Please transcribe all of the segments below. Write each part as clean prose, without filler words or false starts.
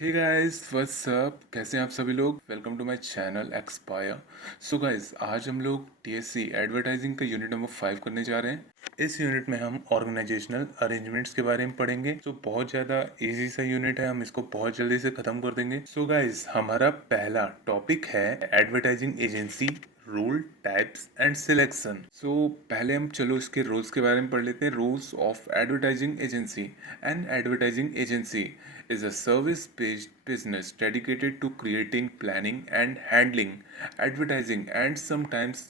Hey guys what's up, कैसे हैं आप सभी लोग। Welcome to my channel expire. So guys, आज हम लोग टीएससी एडवर्टाइजिंग का यूनिट नंबर 5 करने जा रहे हैं। इस यूनिट में हम ऑर्गेनाइजेशनल अरेंजमेंट्स के बारे में पढ़ेंगे। तो बहुत ज़्यादा इजी सा यूनिट है, हम इसको बहुत जल्दी से ख़त्म कर देंगे। सो गाइस, हमारा पहला टॉपिक है advertising agency role types and selection. So पहले हम चलो इसके रूल्स के बारे में पढ़ लेते हैं। Rules of advertising agency. N advertising agency is a service-based business dedicated to creating, planning, and handling advertising and sometimes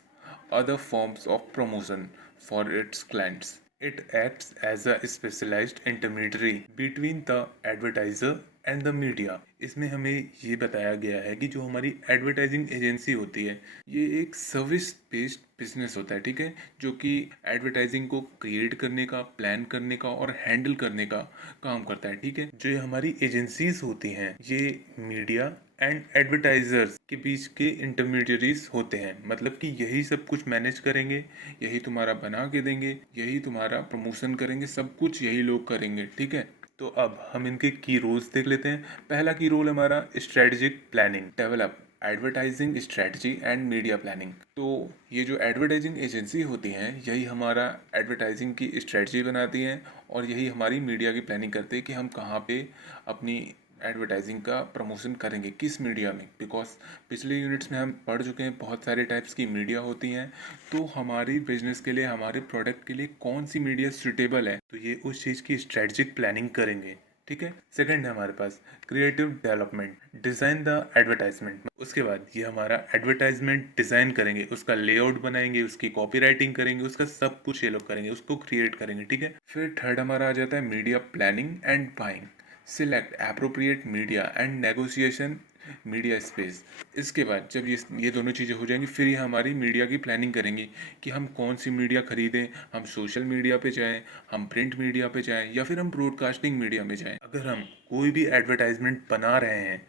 other forms of promotion for its clients. It acts as a specialized intermediary between the advertiser and the media. इसमें हमें ये बताया गया है कि जो हमारी advertising agency होती है ये एक सर्विस बेस्ड बिजनेस होता है, ठीक है, जो कि एडवर्टाइजिंग को क्रिएट करने का, प्लान करने का और हैंडल करने का काम करता है, ठीक है। जो ये हमारी एजेंसीज होती हैं ये मीडिया एंड एडवर्टाइजर्स के बीच के इंटरमीडियरीज होते हैं। मतलब कि यही सब कुछ मैनेज करेंगे, यही तुम्हारा बना के देंगे, यही तुम्हारा प्रमोशन करेंगे, सब कुछ यही लोग करेंगे, ठीक है। तो अब हम इनके की रोल्स देख लेते हैं। पहला की रोल हमारा strategic planning, develop advertising strategy and media planning. तो ये जो एडवर्टाइजिंग एजेंसी होती हैं यही हमारा एडवर्टाइजिंग की स्ट्रेटजी बनाती हैं और यही हमारी मीडिया की प्लानिंग करते हैं कि हम कहाँ पे अपनी एडवर्टाइजिंग का प्रमोशन करेंगे, किस मीडिया में। बिकॉज पिछले यूनिट्स में हम पढ़ चुके हैं बहुत सारे टाइप्स की मीडिया होती हैं। तो हमारी बिजनेस के लिए, हमारे प्रोडक्ट के लिए कौन सी मीडिया सुटेबल है, तो ये उस चीज़ की स्ट्रेटजिक प्लानिंग करेंगे, ठीक है। सेकंड है हमारे पास creative development, design the advertisement. उसके बाद ये हमारा एडवर्टाइजमेंट डिज़ाइन करेंगे, उसका लेआउट बनाएंगे, उसकी कॉपी राइटिंग करेंगे, उसका सब कुछ ये लोग करेंगे, उसको क्रिएट करेंगे, ठीक है। फिर थर्ड हमारा आ जाता है media planning and buying, select appropriate media and negotiation media space. इसके बाद जब ये दोनों चीज़ें हो जाएंगी फिर ये हमारी मीडिया की प्लानिंग करेंगे कि हम कौन सी मीडिया खरीदें, हम सोशल मीडिया पे जाएं, हम प्रिंट मीडिया पे जाएं या फिर हम ब्रॉडकास्टिंग मीडिया में जाएं। अगर हम कोई भी एडवर्टाइजमेंट बना रहे हैं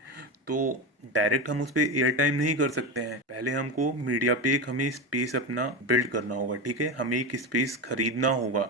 तो डायरेक्ट हम उस पर एयर टाइम नहीं कर सकते हैं। पहले हमको मीडिया पे एक हमें स्पेस अपना बिल्ड करना होगा, ठीक है। हमें एक स्पेस खरीदना होगा,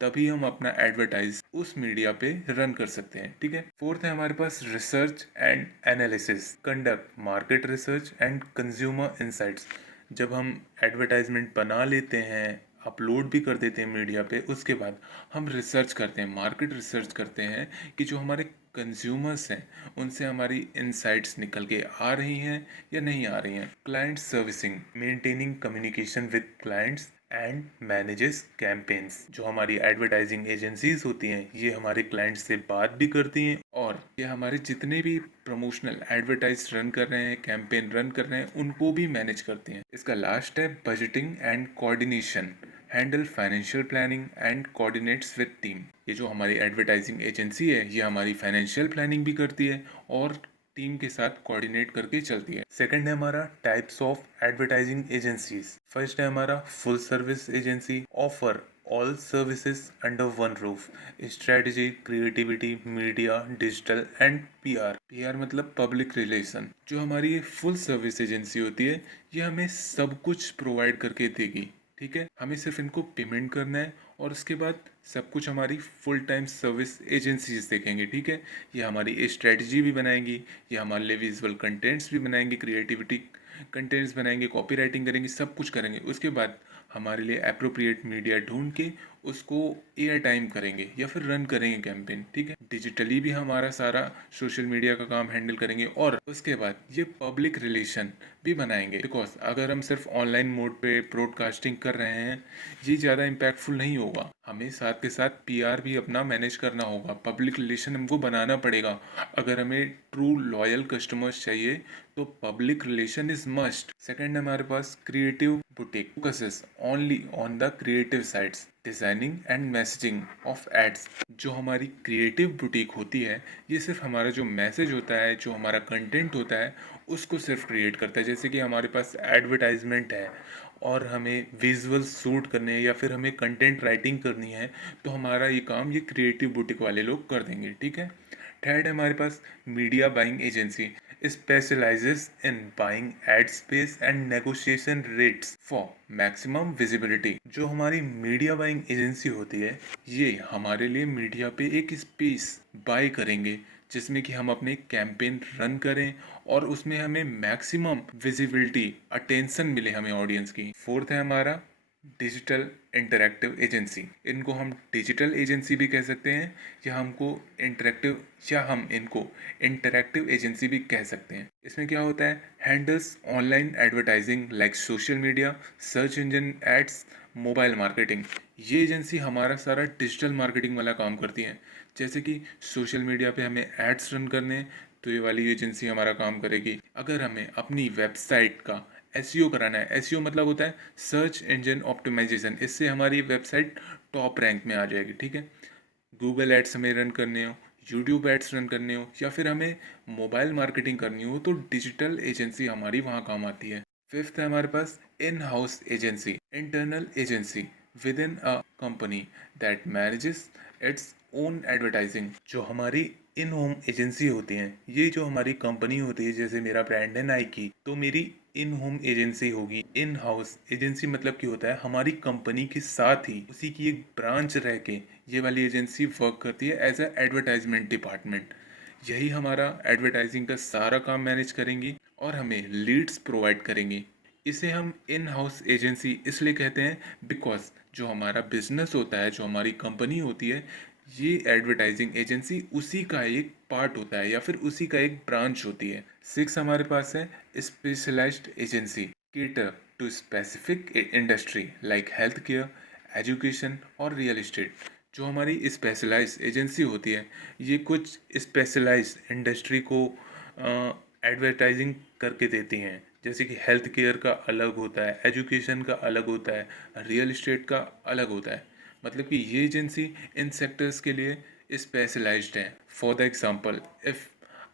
तभी हम अपना एडवर्टाइज उस मीडिया पे रन कर सकते हैं, ठीक है। फोर्थ है हमारे पास research and analysis, conduct market research and consumer insights. जब हम एडवर्टाइजमेंट बना लेते हैं, अपलोड भी कर देते हैं मीडिया पे, उसके बाद हम रिसर्च करते हैं, मार्केट रिसर्च करते हैं कि जो हमारे कंज्यूमर्स हैं उनसे हमारी इनसाइट्स निकल के आ रही हैं या नहीं आ रही हैं। Client servicing, maintaining communication with clients and manages campaigns. जो हमारी एडवर्टाइजिंग एजेंसीज होती हैं ये हमारे क्लाइंट्स से बात भी करती हैं और ये हमारे जितने भी प्रमोशनल एडवर्टाइज रन कर रहे हैं, कैंपेन रन कर रहे हैं, उनको भी मैनेज करते हैं। इसका लास्ट है budgeting and coordination, handle financial planning and coordinates with team. ये जो हमारी एडवर्टाइजिंग एजेंसी है ये हमारी फाइनेंशियल प्लानिंग भी करती है और टीम के साथ कोऑर्डिनेट करके चलती है। सेकंड है हमारा types of advertising agencies. First है हमारा full service agency, offer all services under one roof, strategy, creativity, media, digital and PR. PR मतलब पब्लिक रिलेशन। जो हमारी ये फुल सर्विस एजेंसी होती है ये हमें सब कुछ प्रोवाइड करके देगी, ठीक है। हमें सिर्फ इनको पेमेंट करना है और उसके बाद सब कुछ हमारी फुल टाइम सर्विस एजेंसीज देखेंगे, ठीक है। ये हमारी स्ट्रेटजी भी बनाएंगी, ये हमारे लिए विजुअल कंटेंट्स भी बनाएंगे, क्रिएटिविटी कंटेंट्स बनाएंगे, कॉपी राइटिंग करेंगे, सब कुछ करेंगे। उसके बाद हमारे लिए अप्रोप्रिएट मीडिया ढूंढ के उसको एयर टाइम करेंगे या फिर रन करेंगे कैंपेन, ठीक है। डिजिटली भी हमारा सारा सोशल मीडिया का काम हैंडल करेंगे और उसके बाद ये पब्लिक रिलेशन भी बनाएंगे। बिकॉज अगर हम सिर्फ ऑनलाइन मोड पे ब्रॉडकास्टिंग कर रहे हैं ये ज़्यादा इम्पैक्टफुल नहीं होगा, हमें साथ के साथ पीआर भी अपना मैनेज करना होगा, पब्लिक रिलेशन हमको बनाना पड़ेगा। अगर हमें ट्रू लॉयल कस्टमर्स चाहिए तो public relation is must. Second हमारे पास creative boutique, focuses only on the creative sides, designing and messaging of ads. जो हमारी क्रिएटिव बुटीक होती है ये सिर्फ हमारा जो मैसेज होता है, जो हमारा कंटेंट होता है उसको सिर्फ क्रिएट करता है। जैसे कि हमारे पास एडवर्टाइजमेंट है और हमें विजुअल शूट करने हैं या फिर हमें कंटेंट राइटिंग करनी है तो हमारा ये काम ये क्रिएटिव बुटीक वाले लोग कर देंगे, ठीक है। थर्ड है हमारे पास media buying agency, specialises in buying ad space and negotiation rates for maximum visibility. जो हमारी मीडिया बाइंग एजेंसी होती है ये हमारे लिए मीडिया पे एक स्पेस बाय करेंगे जिसमें कि हम अपने कैंपेन रन करें और उसमें हमें मैक्सिमम विजिबिलिटी अटेंशन मिले हमें ऑडियंस की। फोर्थ है हमारा डिजिटल इंटरैक्टिव एजेंसी। इनको हम डिजिटल एजेंसी भी कह सकते हैं या हमको इंटरैक्टिव या हम इनको इंटरैक्टिव एजेंसी भी कह सकते हैं। इसमें क्या होता है, handles online advertising like social media, search engine ads, mobile marketing. ये एजेंसी हमारा सारा डिजिटल मार्केटिंग वाला काम करती है। जैसे कि सोशल मीडिया पे हमें एड्स रन करने हैं, तो ये वाली एजेंसी हमारा काम करेगी। अगर हमें अपनी वेबसाइट का एसईओ कराना है, एसईओ मतलब होता है सर्च इंजन ऑप्टिमाइजेशन, इससे हमारी वेबसाइट टॉप रैंक में आ जाएगी। ठीक है, गूगल एड्स हमें रन करने हो, यूट्यूब एड्स रन करने हो, या फिर हमें मोबाइल मार्केटिंग करनी हो, तो डिजिटल एजेंसी हमारी वहाँ काम आती है। फिफ्थ है हमारे पास in house agency, internal agency within a company that manages its own advertising. जो हमारी इन होम एजेंसी होती हैं, ये जो हमारी कंपनी होती है, जैसे मेरा ब्रांड है नाइकी, तो मेरी इन होम एजेंसी होगी। इन हाउस एजेंसी मतलब क्या होता है, हमारी कंपनी के साथ ही उसी की एक ब्रांच रह के ये वाली एजेंसी वर्क करती है एज अ एडवर्टाइजमेंट डिपार्टमेंट। यही हमारा एडवर्टाइजिंग का सारा काम मैनेज करेंगी और हमें लीड्स प्रोवाइड करेंगी। इसे हम इन हाउस एजेंसी इसलिए कहते हैं बिकॉज जो हमारा बिजनेस होता है, जो हमारी कंपनी होती है, ये एडवर्टाइजिंग एजेंसी उसी का एक पार्ट होता है या फिर उसी का एक ब्रांच होती है। सिक्स हमारे पास है specialised agency, cater to specific industry like health care, education और रियल एस्टेट। जो हमारी स्पेशलाइज एजेंसी होती है, ये कुछ स्पेशलाइज इंडस्ट्री को एडवर्टाइजिंग करके देती हैं। जैसे कि हेल्थ केयर का अलग होता है, एजुकेशन का अलग होता है, रियल एस्टेट का अलग होता है। मतलब कि ये एजेंसी इन सेक्टर्स के लिए स्पेशलाइज्ड है। For the example, if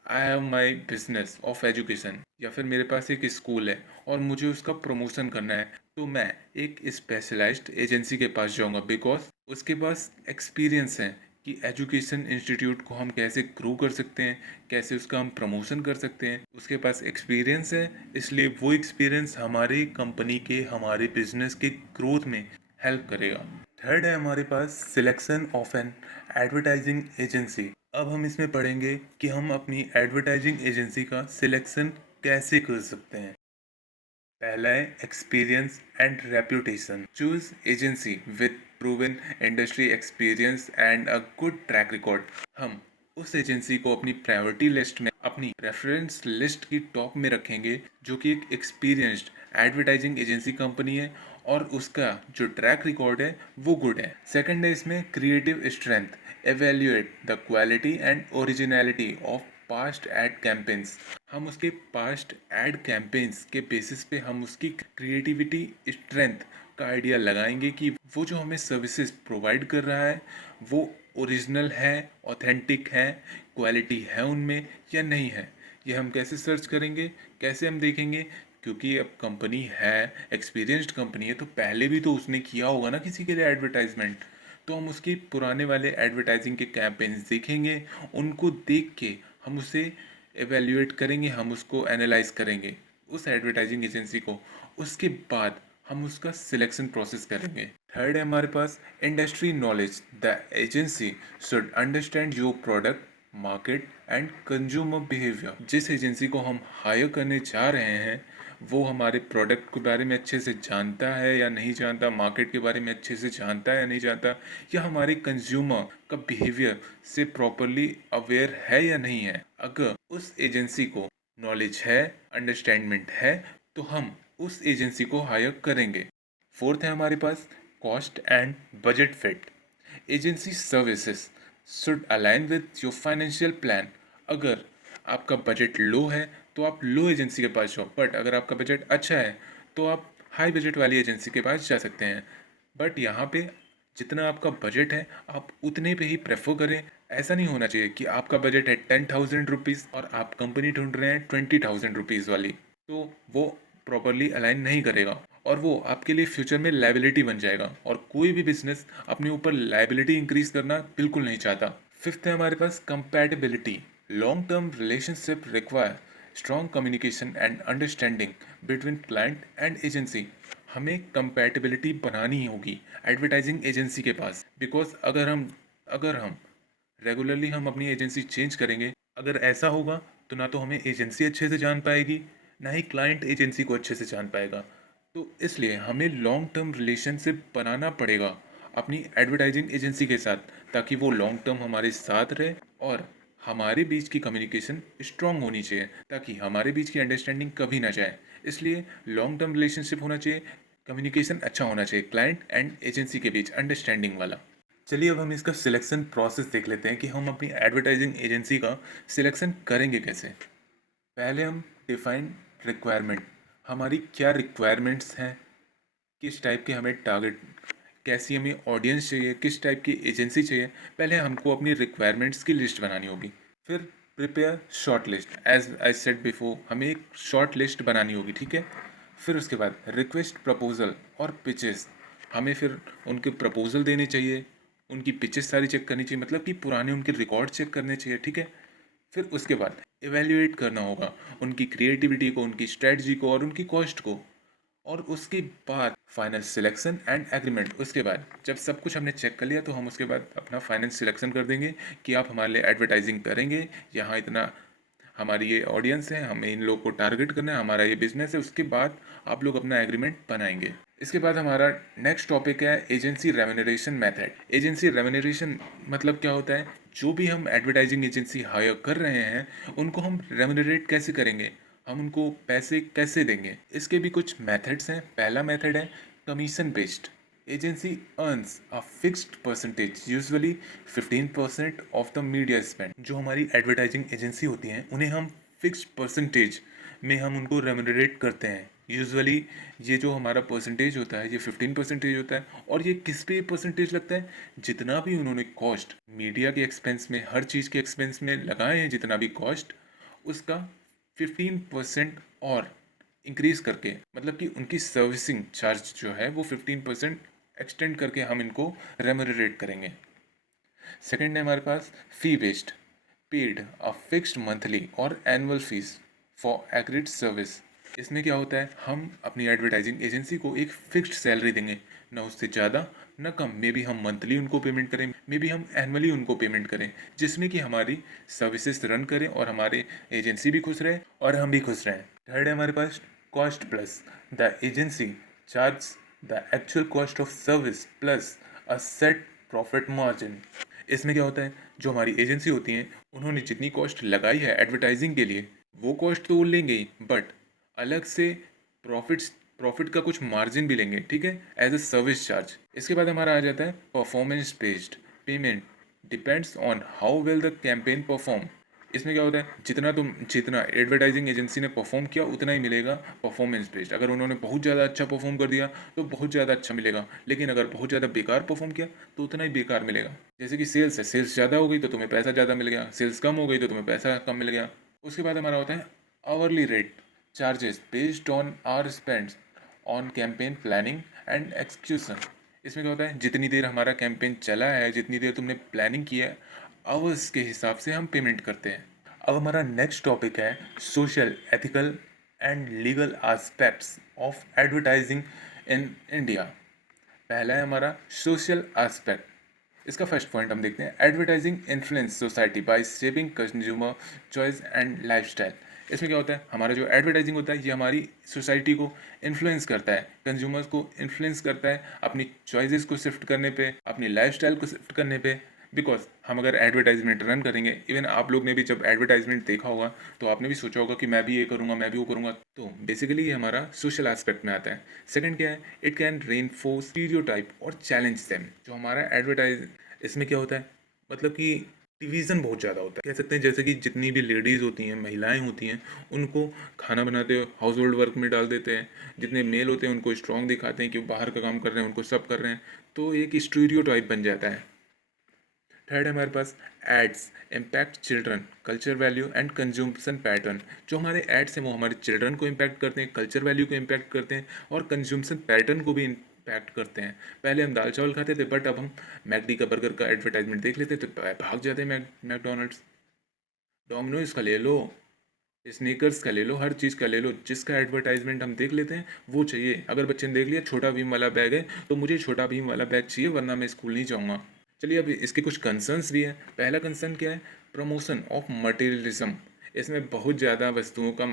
I have my business of education, या फिर मेरे पास एक स्कूल है और मुझे उसका प्रमोशन करना है, तो मैं एक स्पेशलाइज्ड एजेंसी के पास जाऊंगा बिकॉज उसके पास एक्सपीरियंस है कि एजुकेशन इंस्टीट्यूट को हम कैसे ग्रो कर सकते हैं, कैसे उसका हम प्रमोशन कर सकते हैं। उसके पास एक्सपीरियंस है, इसलिए वो एक्सपीरियंस हमारी कंपनी के, हमारे बिजनेस के ग्रोथ में हेल्प करेगा। थर्ड है हमारे पास selection of an advertising agency. अब हम इसमें पढ़ेंगे कि हम अपनी एडवर्टाइजिंग एजेंसी का सिलेक्शन कैसे कर सकते हैं। पहला है experience and reputation. Choose agency with proven industry experience and a good track record. हम उस एजेंसी को अपनी प्रायोरिटी लिस्ट में, अपनी प्रेफरेंस लिस्ट की टॉप में रखेंगे जो कि एक एक्सपीरियंस्ड एडवर्टाइजिंग एजेंसी कंपनी है और उसका जो ट्रैक रिकॉर्ड है वो गुड है। सेकंड है इसमें creative strength. Evaluate the quality and originality of past ad campaigns. हम उसके पास्ट एड कैंपेन्स के बेसिस पे हम उसकी क्रिएटिविटी स्ट्रेंथ का आइडिया लगाएंगे कि वो जो हमें सर्विसेज प्रोवाइड कर रहा है वो ओरिजिनल है, ऑथेंटिक है, क्वालिटी है उनमें या नहीं है। ये हम कैसे सर्च करेंगे, कैसे हम देखेंगे, क्योंकि अब कंपनी है, एक्सपीरियंस्ड कंपनी है, तो पहले भी तो उसने किया होगा ना किसी के लिए एडवर्टाइजमेंट। तो हम उसके पुराने वाले एडवर्टाइजिंग के कैंपेन्स देखेंगे, उनको देख के हम उसे एवेल्युएट करेंगे, हम उसको एनालाइज करेंगे उस एडवर्टाइजिंग एजेंसी को। उसके बाद हम उसका सिलेक्शन प्रोसेस करेंगे। थर्ड है हमारे पास industry knowledge. The agency should understand your product, market and consumer behaviour. जिस एजेंसी को हम हायर करने जा रहे हैं वो हमारे प्रोडक्ट के बारे में अच्छे से जानता है या नहीं जानता, मार्केट के बारे में अच्छे से जानता है या नहीं जानता, या हमारे कंज्यूमर का बिहेवियर से प्रॉपरली अवेयर है या नहीं है। अगर उस एजेंसी को नॉलेज है, अंडरस्टैंडमेंट है, तो हम उस एजेंसी को हायर करेंगे। फोर्थ है हमारे पास cost and budget fit. Agency services should align with your financial plan. अगर आपका बजट लो है तो आप लो एजेंसी के पास जाओ, बट अगर आपका बजट अच्छा है तो आप हाई बजट वाली एजेंसी के पास जा सकते हैं। बट यहाँ पे जितना आपका बजट है आप उतने पे ही प्रेफर करें। ऐसा नहीं होना चाहिए कि आपका बजट है 10,000 रुपीज़ और आप कंपनी ढूंढ रहे हैं 20,000 रुपीज़ वाली, तो वो प्रॉपरली अलाइन नहीं करेगा और वो आपके लिए फ्यूचर में लाइबिलिटी बन जाएगा, और कोई भी बिजनेस अपने ऊपर लाइबिलिटी इंक्रीज करना बिल्कुल नहीं चाहता। फिफ्थ है हमारे पास compatibility. Long term relationship require strong communication and understanding between client and agency. हमें कंपैटिबिलिटी बनानी होगी एडवर्टाइजिंग एजेंसी के पास, बिकॉज अगर हम रेगुलरली हम अपनी एजेंसी चेंज करेंगे अगर ऐसा होगा तो ना तो हमें एजेंसी अच्छे से जान पाएगी, ना ही क्लाइंट एजेंसी को अच्छे से जान पाएगा। तो इसलिए हमें लॉन्ग टर्म रिलेशनशिप बनाना पड़ेगा अपनी एडवर्टाइजिंग एजेंसी के साथ, ताकि वो लॉन्ग टर्म हमारे साथ रहे और हमारे बीच की कम्युनिकेशन स्ट्रांग होनी चाहिए, ताकि हमारे बीच की अंडरस्टैंडिंग कभी ना जाए। इसलिए लॉन्ग टर्म रिलेशनशिप होना चाहिए, कम्युनिकेशन अच्छा होना चाहिए क्लाइंट एंड एजेंसी के बीच, अंडरस्टैंडिंग वाला। चलिए अब हम इसका सिलेक्शन प्रोसेस देख लेते हैं कि हम अपनी एडवर्टाइजिंग एजेंसी का सिलेक्शन करेंगे कैसे। पहले हम डिफाइन रिक्वायरमेंट, हमारी क्या रिक्वायरमेंट्स हैं, किस टाइप के हमें टारगेट, कैसी हमें ऑडियंस चाहिए, किस टाइप की एजेंसी चाहिए। पहले हमको अपनी रिक्वायरमेंट्स की लिस्ट बनानी होगी। फिर prepare short list, as I said before, हमें एक शॉर्ट लिस्ट बनानी होगी, ठीक है। फिर उसके बाद रिक्वेस्ट प्रपोजल और पिचेस, हमें फिर उनके प्रपोजल देने चाहिए, उनकी पिचेस सारी चेक करनी चाहिए, मतलब कि पुराने उनके रिकॉर्ड चेक करने चाहिए, ठीक है। फिर उसके बाद इवेल्युएट करना होगा उनकी क्रिएटिविटी को, उनकी स्ट्रेटजी को और उनकी कॉस्ट को। और उसके बाद फाइनल सिलेक्शन एंड एग्रीमेंट। उसके बाद जब सब कुछ हमने चेक कर लिया तो हम उसके बाद अपना फाइनल सिलेक्शन कर देंगे कि आप हमारे लिए एडवर्टाइजिंग करेंगे, यहाँ इतना हमारी ये ऑडियंस है, हमें इन लोग को टारगेट करना है, हमारा ये बिजनेस है। उसके बाद आप लोग अपना एग्रीमेंट बनाएंगे। इसके बाद हमारा नेक्स्ट टॉपिक है agency remuneration method. Agency remuneration मतलब क्या होता है, जो भी हम एडवर्टाइजिंग एजेंसी हायर कर रहे हैं उनको हम रेम्यूनरेट कैसे करेंगे, हम उनको पैसे कैसे देंगे। इसके भी कुछ मेथड्स हैं। पहला मेथड है commission based. Agency earns a fixed percentage, usually 15% of the media spend। जो हमारी एडवर्टाइजिंग एजेंसी होती हैं उन्हें हम फिक्स्ड परसेंटेज में हम उनको रेम्यूनरेट करते हैं। यूजुअली ये जो हमारा परसेंटेज होता है ये 15% होता है। और ये किस पे परसेंटेज लगता है, जितना भी उन्होंने कॉस्ट मीडिया के एक्सपेंस में, हर चीज़ के एक्सपेंस में लगाए हैं, जितना भी कॉस्ट, उसका 15% और इंक्रीज करके, मतलब कि उनकी सर्विसिंग चार्ज जो है वो 15% एक्सटेंड करके हम इनको रेम्यूनरेट करेंगे। सेकंड है हमारे पास fee based, paid a fixed monthly और annual fees for agreed service. इसमें क्या होता है, हम अपनी एडवर्टाइजिंग एजेंसी को एक फिक्स्ड सैलरी देंगे, ना उससे ज़्यादा ना कम। मे बी हम मंथली उनको पेमेंट करें, मे बी हम एनुअली उनको पेमेंट करें, जिसमें कि हमारी सर्विसेज रन करें और हमारे एजेंसी भी खुश रहे और हम भी खुश रहें। थर्ड है हमारे पास cost plus, the agency charge the actual cost of service plus a set profit margin. इसमें क्या होता है, जो हमारी एजेंसी होती हैं उन्होंने जितनी कॉस्ट लगाई है एडवर्टाइजिंग के लिए वो कॉस्ट तो वो लेंगे ही, बट अलग से प्रॉफिट का कुछ मार्जिन भी लेंगे, ठीक है, एज अ सर्विस चार्ज। इसके बाद हमारा आ जाता है performance based payment, depends on how well the campaign perform. इसमें क्या होता है, जितना एडवर्टाइजिंग एजेंसी ने परफॉर्म किया उतना ही मिलेगा परफॉर्मेंस बेस्ड। अगर उन्होंने बहुत ज़्यादा अच्छा परफॉर्म कर दिया तो बहुत ज़्यादा अच्छा मिलेगा, लेकिन अगर बहुत ज़्यादा बेकार परफॉर्म किया तो उतना ही बेकार मिलेगा। जैसे कि सेल्स है, सेल्स ज़्यादा हो गई तो तुम्हें पैसा ज़्यादा मिल गया, सेल्स कम हो गई तो तुम्हें पैसा कम मिल गया। उसके बाद हमारा होता है hourly rate charges based on hour spend on campaign planning and execution. इसमें क्या होता है, जितनी देर हमारा कैंपेन चला है, जितनी देर तुमने प्लानिंग की है, आवर्स के हिसाब से हम पेमेंट करते हैं। अब हमारा नेक्स्ट टॉपिक है social, ethical and legal aspects of advertising in India. पहला है हमारा सोशल एस्पेक्ट। इसका फर्स्ट पॉइंट हम देखते हैं, advertising influence society bye shaping consumer choice and lifestyle. इसमें क्या होता है, हमारा जो एडवर्टाइजिंग होता है ये हमारी सोसाइटी को इन्फ्लुएंस करता है, कंज्यूमर्स को इन्फ्लुएंस करता है अपनी चॉइसेस को शिफ्ट करने पे, अपनी लाइफस्टाइल को शिफ्ट करने पे। बिकॉज हम अगर एडवर्टाइजमेंट रन करेंगे, इवन आप लोग ने भी जब एडवर्टाइजमेंट देखा होगा तो आपने भी सोचा होगा कि मैं भी ये करूँगा, मैं भी वो करूँगा। तो बेसिकली ये हमारा सोशल एस्पेक्ट में आता है। सेकंड क्या है, इट कैन रेनफोर्स स्टीरियोटाइप और चैलेंज देम। जो हमारा एडवर्टाइज, इसमें क्या होता है, मतलब कि डिवीज़न बहुत ज़्यादा होता है, कह सकते हैं। जैसे कि जितनी भी लेडीज़ होती हैं, महिलाएं होती हैं, उनको खाना बनाते हुए हाउस होल्ड वर्क में डाल देते हैं। जितने मेल होते हैं उनको स्ट्रॉन्ग दिखाते हैं कि वो बाहर का काम कर रहे हैं, उनको सब कर रहे हैं। तो एक स्टीरियोटाइप बन जाता है। थर्ड है हमारे पास ads impact children culture value and consumption pattern. जो हमारे एड्स हैं वो हमारे चिल्ड्रन को इम्पैक्ट करते हैं, कल्चर वैल्यू को इम्पैक्ट करते हैं और कंज्यूमशन पैटर्न को भी इम्पैक्ट करते हैं। पहले हम दाल चावल खाते थे, बट अब हम मैकडी का, बर्गर का एडवर्टाइजमेंट देख लेते तो भाग जाते हैं मैकडोनल्ड्स। डोमिनोज का ले लो, स्नीकर्स का ले लो, हर चीज़ का ले लो, जिसका एडवर्टाइजमेंट हम देख लेते हैं वो चाहिए। अगर बच्चे ने देख लिया छोटा भीम वाला बैग है तो मुझे छोटा भीम वाला बैग चाहिए, वरना मैं स्कूल नहीं जाऊँगा। चलिए अब इसके कुछ कंसर्न्स भी हैं। पहला कंसर्न क्या है, प्रमोशन ऑफ मटेरियलिज्म, इसमें बहुत ज़्यादा वस्तुओं का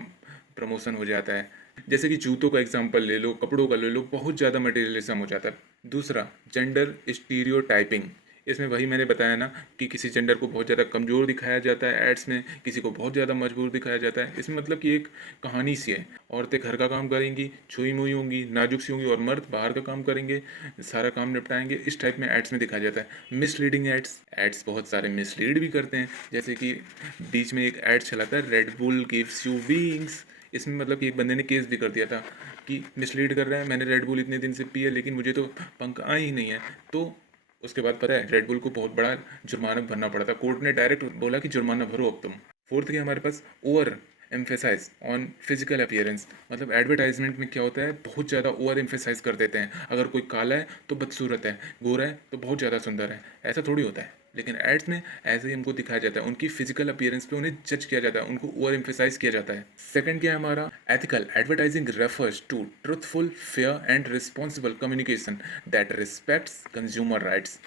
प्रमोशन हो जाता है। जैसे कि जूतों का एग्जांपल ले लो, कपड़ों का ले लो, बहुत ज़्यादा मटेरियलिज्म हो जाता है। दूसरा, जेंडर स्टीरियोटाइपिंग, इसमें वही मैंने बताया ना कि किसी जेंडर को बहुत ज़्यादा कमज़ोर दिखाया जाता है एड्स में, किसी को बहुत ज़्यादा मजबूर दिखाया जाता है। इसमें मतलब कि एक कहानी सी है, औरतें घर का काम करेंगी, छुई मुई होंगी, नाजुक सी होंगी, और मर्द बाहर का काम करेंगे, सारा काम निपटाएंगे। इस टाइप में एड्स में दिखाया जाता है। मिसलीडिंग एड्स, एड्स बहुत सारे मिसलीड भी करते हैं। जैसे कि बीच में एक एड चला था, red bull gives you wings, इसमें मतलब कि एक बंदे ने केस भी कर दिया था कि मिसलीड कर रहा है, मैंने रेड बुल इतने दिन से पी है लेकिन मुझे तो पंख आए ही नहीं है। तो उसके बाद पता है रेड बुल को बहुत बड़ा जुर्माना भरना पड़ा था, कोर्ट ने डायरेक्ट बोला कि जुर्माना भरो अब तुम। फोर्थ क्या हमारे पास, over emphasise on physical appearance, मतलब एडवर्टाइजमेंट में क्या होता है, बहुत ज़्यादा ओवर एम्फेसाइज कर देते हैं। अगर कोई काला है तो बदसूरत है, गोरा है तो बहुत ज़्यादा सुंदर है, ऐसा थोड़ी होता है। लेकिन एड्स में ऐसे ही हमको दिखाया जाता है, उनकी फिजिकल अपीयरेंस पे उन्हें जज किया जाता है, उनको ओवर एम्फेसाइज किया जाता है। सेकंड क्या है हमारा, ethical advertising refers to truthful, fair and responsible communication that respects consumer rights.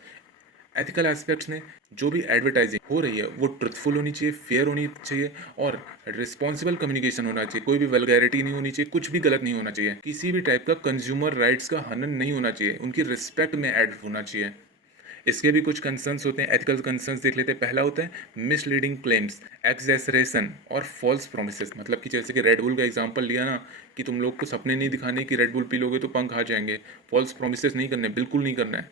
Ethical aspects में जो भी एडवर्टाइजिंग हो रही है वो ट्रुथफुल होनी चाहिए, फेयर होनी चाहिए और रिस्पॉन्सिबल कम्युनिकेशन होना चाहिए। कोई भी वल्गैरिटी नहीं होनी चाहिए, कुछ भी गलत नहीं होना चाहिए, किसी भी टाइप का कंज्यूमर राइट्स का हनन नहीं होना चाहिए, उनकी रिस्पेक्ट में ऐड होना चाहिए। इसके भी कुछ कंसर्न्स होते हैं, एथिकल कंसर्न्स देख लेते हैं। पहला होता है मिसलीडिंग क्लेम्स, एक्सेसरेशन और फॉल्स प्रोमिसेस, मतलब कि जैसे कि रेड बुल का एग्जांपल लिया ना कि तुम लोग को सपने नहीं दिखाने कि रेड बुल पी लोगे तो पंख आ जाएंगे, फॉल्स प्रोमिसेस नहीं करने, बिल्कुल नहीं करना है।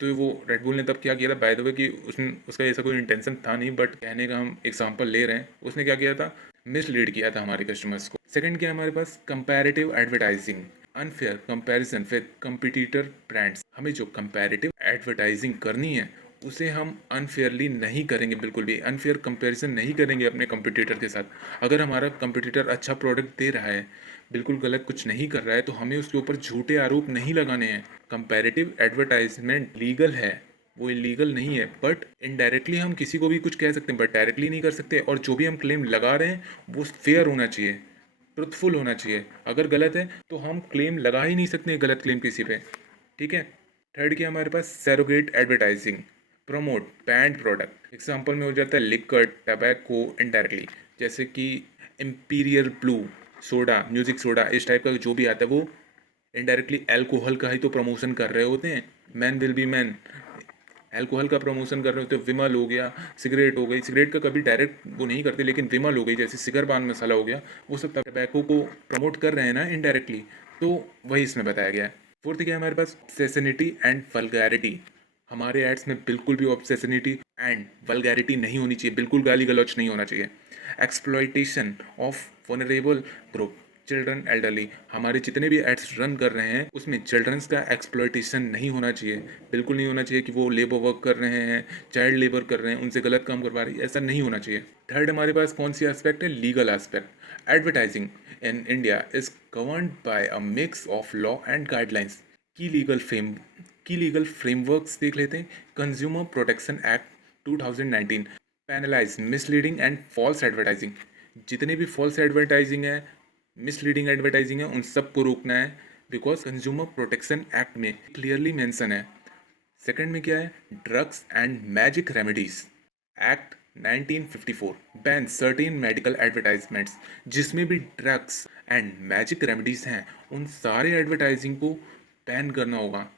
तो वो रेड बुल ने तब क्या किया था, बाय द वे कि उसने उसका ऐसा कोई इंटेंशन था नहीं, बट कहने का हम एग्जांपल ले रहे हैं, उसने क्या किया था, मिसलीड किया था हमारे कस्टमर्स को। सेकंड क्या है हमारे पास, comparative advertising, unfair comparison with competitor brands. हमें जो कंपैरेटिव एडवर्टाइजिंग करनी है उसे हम अनफेयरली नहीं करेंगे, बिल्कुल भी अनफेयर कंपैरिजन नहीं करेंगे अपने कंपटीटर के साथ। अगर हमारा कंपटीटर अच्छा प्रोडक्ट दे रहा है, बिल्कुल गलत कुछ नहीं कर रहा है, तो हमें उसके ऊपर झूठे आरोप नहीं लगाने हैं। कंपैरेटिव एडवर्टाइजमेंट लीगल है, वो इलीगल नहीं है, बट इनडायरेक्टली हम किसी को भी कुछ कह सकते हैं, बट डायरेक्टली नहीं कर सकते। और जो भी हम क्लेम लगा रहे हैं वो फेयर होना चाहिए, ट्रुथफुल होना चाहिए। अगर गलत है तो हम क्लेम लगा ही नहीं सकते गलत क्लेम किसी पे, ठीक है। थर्ड क्या हमारे पास, surrogate advertising, promote banned product. Example में हो जाता है लिक्विड टबैको इनडायरेक्टली, जैसे कि Imperial Blue soda, music soda, इस टाइप का जो भी आता है वो इनडायरेक्टली अल्कोहल का ही तो प्रमोशन कर रहे होते हैं। Man will be man, alcohol का प्रमोशन कर रहे होते हैं। विमल हो गया, सिगरेट हो गई, सिगरेट का कभी डायरेक्ट वो नहीं करते, लेकिन विमल हो गई जैसे सिगर पान मसाला हो गया, वो सब टबैको को प्रमोट कर रहे हैं ना इनडायरेक्टली। तो वही इसमें बताया गया है। फोर्थ क्या है हमारे पास, ऑब्सेसिनिटी एंड वल्गैरिटी। हमारे एड्स में बिल्कुल भी ऑब्सेसिनिटी एंड वल्गैरिटी नहीं होनी चाहिए, बिल्कुल गाली गलौच नहीं होना चाहिए। Exploitation of vulnerable group, children, elderly. हमारे जितने भी एड्स रन कर रहे हैं उसमें चिल्ड्रंस का एक्सप्लॉइटेशन नहीं होना चाहिए, बिल्कुल नहीं होना चाहिए कि वो लेबर वर्क कर रहे हैं, चाइल्ड लेबर कर रहे हैं, उनसे गलत काम करवा रहे हैं, ऐसा नहीं होना चाहिए। थर्ड हमारे पास कौन सी एस्पेक्ट है, legal aspect. Advertising in India is governed by a mix of law and guidelines. की लीगल फ्रेमवर्क्स देख लेते हैं। Consumer protection act 2019 penalise misleading and false advertising. जितने भी फॉल्स एडवर्टाइजिंग है, मिसलीडिंग एडवर्टाइजिंग है, उन सबको रोकना है, बिकॉज कंज्यूमर प्रोटेक्शन एक्ट में क्लियरली मेंशन है। सेकंड में क्या है, drugs and magic remedies act 1954 ban certain medical advertisements. जिसमें भी ड्रग्स एंड मैजिक रेमेडीज हैं उन सारे एडवर्टाइजिंग को बैन करना होगा,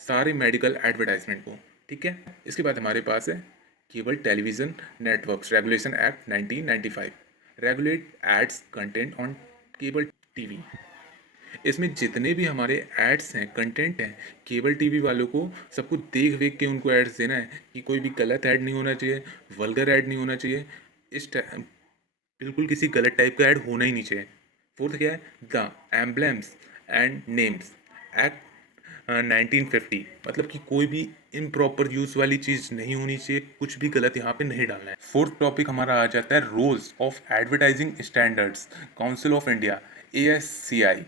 सारे मेडिकल एडवर्टाइजमेंट को, ठीक है। इसके बाद हमारे पास है cable television networks regulation act 1995, regulate ads content on cable TV. इसमें जितने भी हमारे एड्स हैं, कंटेंट हैं, केबल टीवी वालों को सबको देख वेख के उनको एड्स देना है कि कोई भी गलत ऐड नहीं होना चाहिए, वल्गर ऐड नहीं होना चाहिए, बिल्कुल किसी गलत टाइप का ऐड होना ही नहीं चाहिए। फोर्थ क्या है, the emblems and names act 1950, मतलब कि कोई भी इम्प्रॉपर यूज वाली चीज़ नहीं होनी चाहिए, कुछ भी गलत यहाँ पे नहीं डालना है। फोर्थ टॉपिक हमारा आ जाता है rules of advertising standards council of India, ASCI।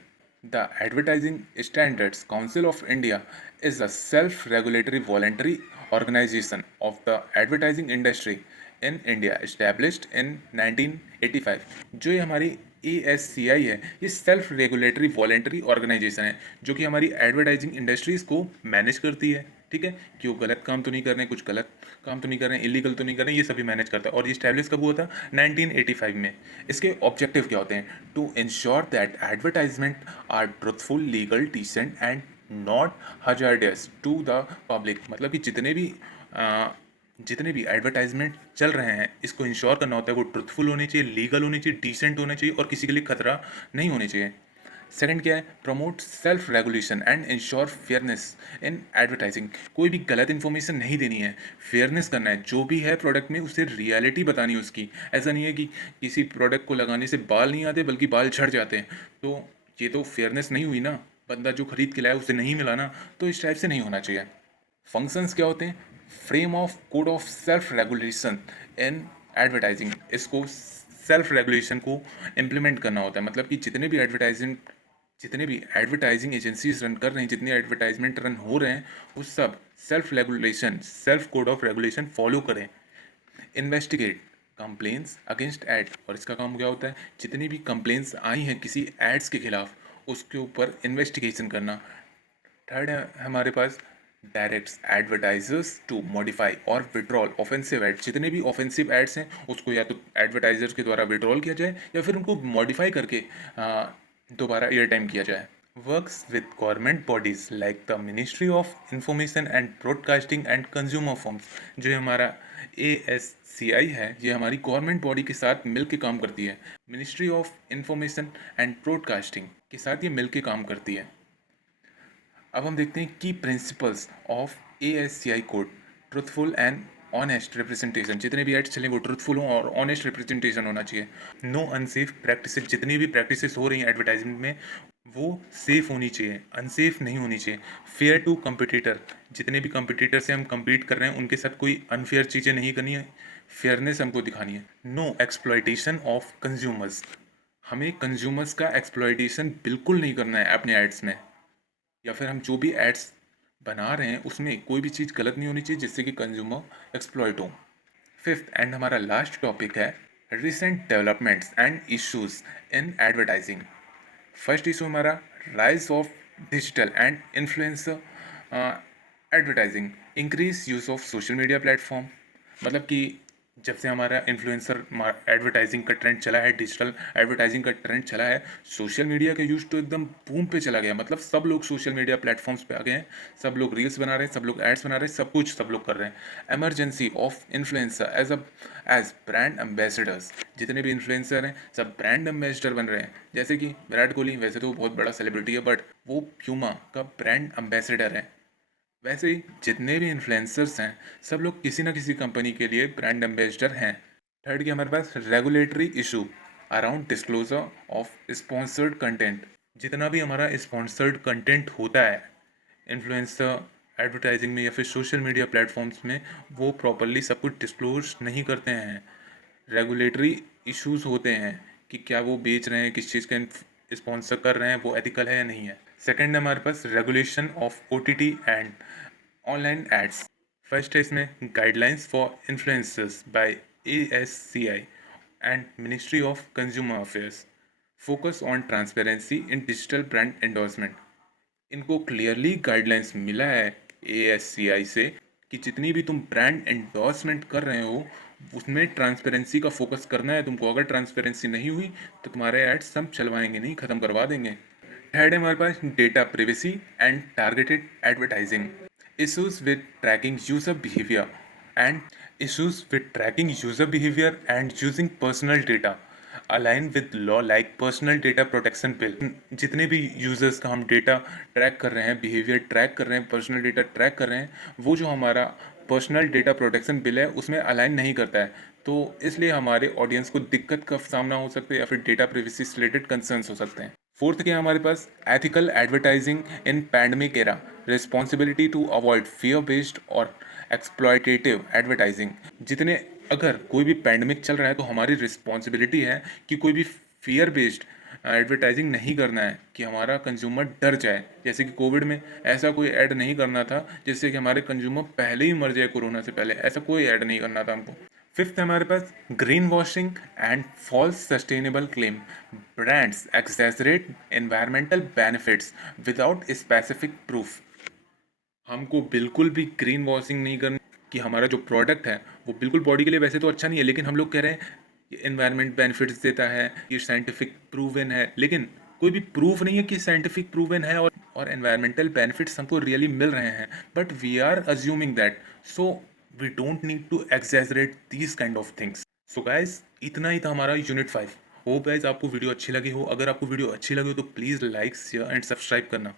The advertising standards council of India is a self regulatory voluntary organisation of the advertising industry in India, established in 1985। जो ये हमारी ASCI है, ये self regulatory voluntary organisation है जो कि हमारी advertising industries को मैनेज करती है। ठीक है, कि वो गलत काम तो नहीं कर रहे हैं, कुछ गलत काम तो नहीं कर रहे हैं, इलीगल तो नहीं कर रहे हैं, ये सभी मैनेज करता है। और ये स्टैब्लिश कब हुआ था? 1985 में। इसके ऑब्जेक्टिव क्या होते हैं? To ensure that advertisement are truthful, legal, decent and not hazardous to the public. मतलब कि जितने भी एडवर्टाइजमेंट चल रहे हैं, इसको इंश्योर करना होता है वो ट्रुथफुल होने चाहिए, लीगल होने चाहिए, डिसेंट होने चाहिए और किसी के लिए खतरा नहीं होने चाहिए। सेकंड क्या है? Promote self regulation and ensure fairness in advertising. कोई भी गलत इन्फॉर्मेशन नहीं देनी है, फेयरनेस करना है, जो भी है प्रोडक्ट में उसे रियलिटी बतानी है उसकी। ऐसा नहीं है कि किसी प्रोडक्ट को लगाने से बाल नहीं आते बल्कि बाल झड़ जाते हैं, तो ये तो फेयरनेस नहीं हुई ना, बंदा जो खरीद के लाया उसे नहीं मिला ना, तो इस टाइप से नहीं होना चाहिए। फंक्शंस क्या होते हैं? Frame of code of self regulation in advertising. इसको सेल्फ रेगुलेशन को इम्प्लीमेंट करना होता है, मतलब कि जितने भी एडवर्टाइजिंग एजेंसीज रन कर रहे हैं, जितने एडवर्टाइजमेंट रन हो रहे हैं, वो सब self code of regulation follow करें। Investigate complaints against ad. और इसका काम क्या होता है? जितनी भी कंप्लेंट्स आई हैं किसी एड्स के खिलाफ, उसके ऊपर इन्वेस्टिगेशन करना। थर्ड है हमारे पास डायरेक्ट्स एडवर्टाइजर्स टू मॉडिफाई और विड्रॉल ऑफेंसिव एड। जितने भी ऑफेंसिव एड्स हैं उसको या तो एडवर्टाइजर्स के द्वारा विड्रॉल किया जाए या फिर उनको मॉडिफाई करके दोबारा एयर टाइम किया जाए। Works with government bodies like the ministry of information and broadcasting and consumer forms. जो हमारा ASCI है, ये हमारी गवर्नमेंट बॉडी के साथ मिल के काम करती है। Ministry of information and broadcasting के साथ ये मिल के काम करती है। अब हम देखते हैं की principles of ASCI code. Truthful and honest representation. जितने भी एड्स चलें वो ट्रुथफुल हों और ऑनेस्ट रिप्रेजेंटेशन होना चाहिए। No unsafe practices. जितनी भी प्रैक्टिसेस हो रही हैं एडवर्टाइजमेंट में वो सेफ होनी चाहिए, अनसेफ नहीं होनी चाहिए। Fair to competitor. जितने भी कंपिटिटर से हम compete कर रहे हैं उनके साथ कोई अनफेयर चीज़ें नहीं करनी है, फेयरनेस हमको दिखानी है। No exploitation of consumers. हमें कंज्यूमर्स का एक्सप्लॉयटेशन बिल्कुल नहीं करना है अपने एड्स में, या फिर हम जो भी एड्स बना रहे हैं उसमें कोई भी चीज़ गलत नहीं होनी चाहिए जिससे कि कंज्यूमर एक्सप्लॉइट हो। फिफ्थ एंड हमारा लास्ट टॉपिक है recent developments and issues in advertising. First issue हमारा rise of digital and influencer advertising, increase use of social media platform. मतलब कि जब से हमारा इन्फ्लुएंसर एडवर्टाइजिंग का ट्रेंड चला है, डिजिटल एडवर्टाइजिंग का ट्रेंड चला है, सोशल मीडिया का यूज तो एकदम बूम पे चला गया। मतलब सब लोग सोशल मीडिया प्लेटफॉर्म्स पे आ गए हैं, सब लोग रील्स बना रहे हैं, सब लोग एड्स बना रहे हैं, सब कुछ सब लोग कर रहे हैं। Emergency of influencer as brand ambassadors. जितने भी इन्फ्लुएंसर हैं सब ब्रांड एम्बेसडर बन रहे हैं। जैसे कि विराट कोहली, वैसे तो वो बहुत बड़ा सेलिब्रिटी है बट वो प्यूमा का ब्रांड एम्बेसडर है। वैसे ही जितने भी इन्फ्लुएंसर्स हैं सब लोग किसी ना किसी कंपनी के लिए ब्रांड एम्बेसडर हैं। थर्ड की हमारे पास regulatory issue around disclosure of sponsored content. जितना भी हमारा स्पॉन्सर्ड कंटेंट होता है इन्फ्लुएंसर एडवर्टाइजिंग में या फिर सोशल मीडिया प्लेटफॉर्म्स में, वो प्रॉपरली सब कुछ डिस्क्लोज नहीं करते हैं। रेगुलेटरी इश्यूज होते हैं कि क्या वो बेच रहे हैं, किस चीज़ का स्पॉन्सर कर रहे हैं, वो एथिकल है या नहीं है। सेकंड हमारे पास regulation of OTT and online ads. First है इसमें guidelines for influencers by ASCI and ministry of consumer affairs, focus on transparency in digital brand endorsement. इनको क्लियरली गाइडलाइंस मिला है ASCI से कि जितनी भी तुम ब्रांड एंडोर्समेंट कर रहे हो उसमें ट्रांसपेरेंसी का फोकस करना है तुमको। अगर ट्रांसपेरेंसी नहीं हुई तो तुम्हारे एड्स हम चलवाएंगे नहीं, ख़त्म करवा देंगे। थर्ड है हमारे पास data privacy and targeted advertising. Issues with tracking user behaviour and using personal data align with law like personal data protection bill. जितने भी यूजर्स का हम डेटा ट्रैक कर रहे हैं, बिहेवियर ट्रैक कर रहे हैं, पर्सनल डेटा ट्रैक कर रहे हैं, वो जो हमारा पर्सनल डेटा प्रोटेक्शन बिल है उसमें अलाइन नहीं करता है, तो इसलिए हमारे ऑडियंस को दिक्कत का सामना हो सकता है या फिर डेटा प्रिवेसी से रिलेटेड कंसर्न्स हो सकते हैं। फोर्थ क्या है हमारे पास? Ethical advertising in pandemic era, responsibility to avoid fear based और एक्सप्लॉयटेटिव एडवर्टाइजिंग। जितने अगर कोई भी पैंडमिक चल रहा है तो हमारी रिस्पॉन्सिबिलिटी है कि कोई भी फियर बेस्ड एडवर्टाइजिंग नहीं करना है कि हमारा कंज्यूमर डर जाए। जैसे कि कोविड में ऐसा कोई ऐड नहीं करना था जिससे कि हमारे कंज्यूमर पहले ही मर जाए कोरोना से पहले, ऐसा कोई ऐड नहीं करना था हमको। फिफ्थ है हमारे पास green washing and false sustainable claim. Brands exaggerate environmental benefits without specific proof. हमको बिल्कुल भी ग्रीन वॉशिंग नहीं करनी कि हमारा जो प्रोडक्ट है वो बिल्कुल बॉडी के लिए वैसे तो अच्छा नहीं है, लेकिन हम लोग कह रहे हैं ये एनवायरनमेंट बेनिफिट्स देता है, ये साइंटिफिक प्रूवन है, लेकिन कोई भी प्रूफ नहीं है कि साइंटिफिक प्रूवन है और एनवायरमेंटल बेनिफिट्स हमको रियली मिल रहे हैं, but we are assuming that, so we don't need to exaggerate these kind of things. So guys इतना ही था हमारा यूनिट 5। होप गाइज आपको वीडियो अच्छी लगी हो। अगर आपको वीडियो अच्छी लगी हो तो please like share and subscribe करना।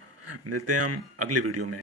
मिलते हैं हम अगले वीडियो में।